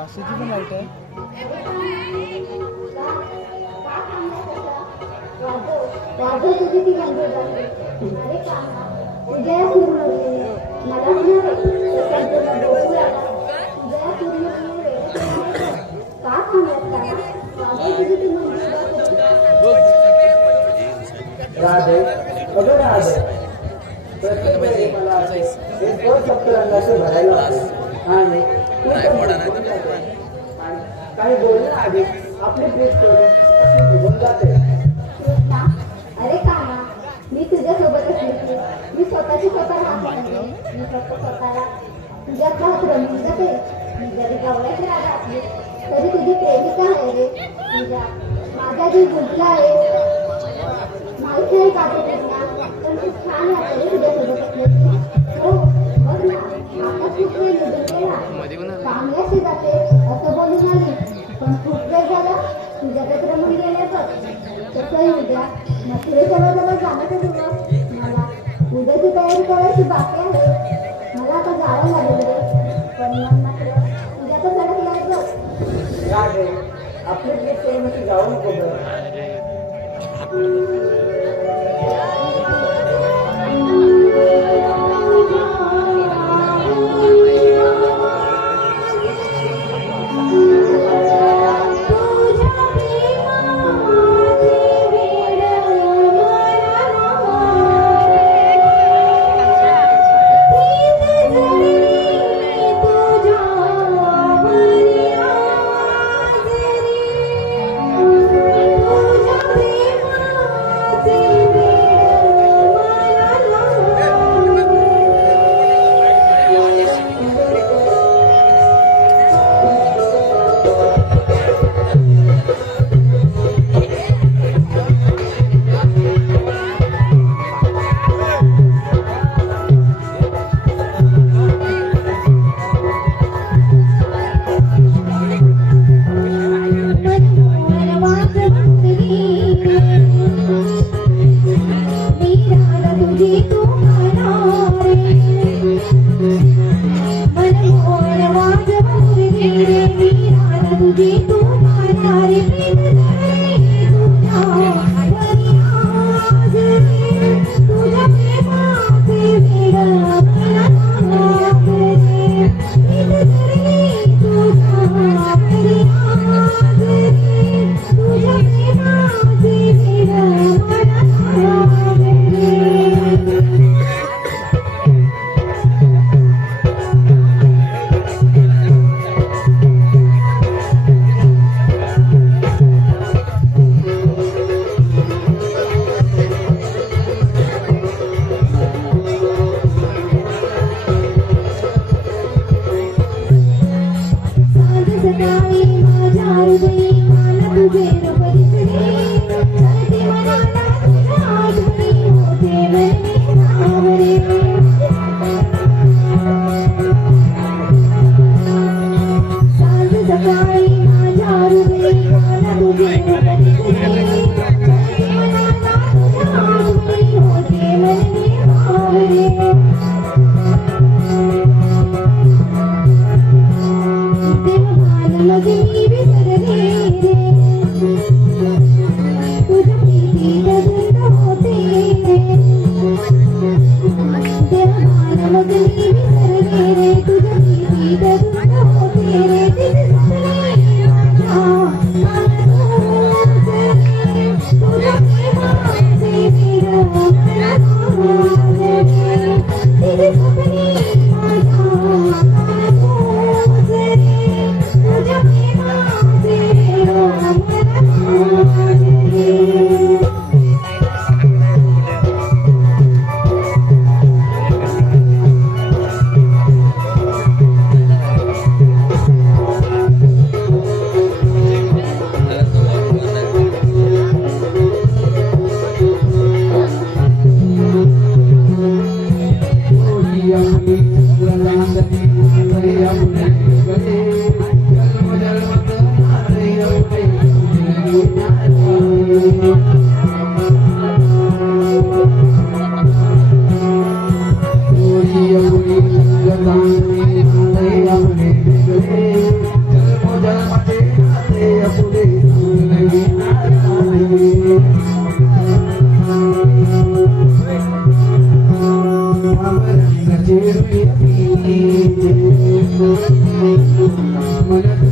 काशीची पण लाईट आहे. राधे अगं राधे प्रत्येक वेळी मला एक दोन सप्तरंगाचे भरायला होते आणि काही बोलणं आधी आपली ट्रीट करून निघून जाते. अरे कामा, मी तुझ्यासोबतच नसते. मी स्वतःची स्वतः राहत नाही. मी फक्त स्वतःला तुझ्यात राहत रमून जाते. मी जरी गवळ्याची राजा असली तरी तुझी प्रेमिका आहे रे. तुझ्या माझा जीव गुंतला आहे माहिती आहे का ते तुला? पण खूप छान वाटतं रे तुझ्यासोबत असल्याची. हो बघ ना, आता खूप वेळ निघून गेला. चांगल्याशी जाते असं बोलून आली, पण खूप वेळ झाला तुझ्याकडे रमून गेल्याचं. तसंही उद्या मथुरेच्या जवळ जाण्याचं तुला मला उद्याची तयारी करायची बाकी आहे. मला आता जावं लागेल रे, पण मन मात्र तुझ्याचं सडक यायचं. राधे आपली ट्रीट करून अशी जाऊ नको बरं. तुझ्या मनात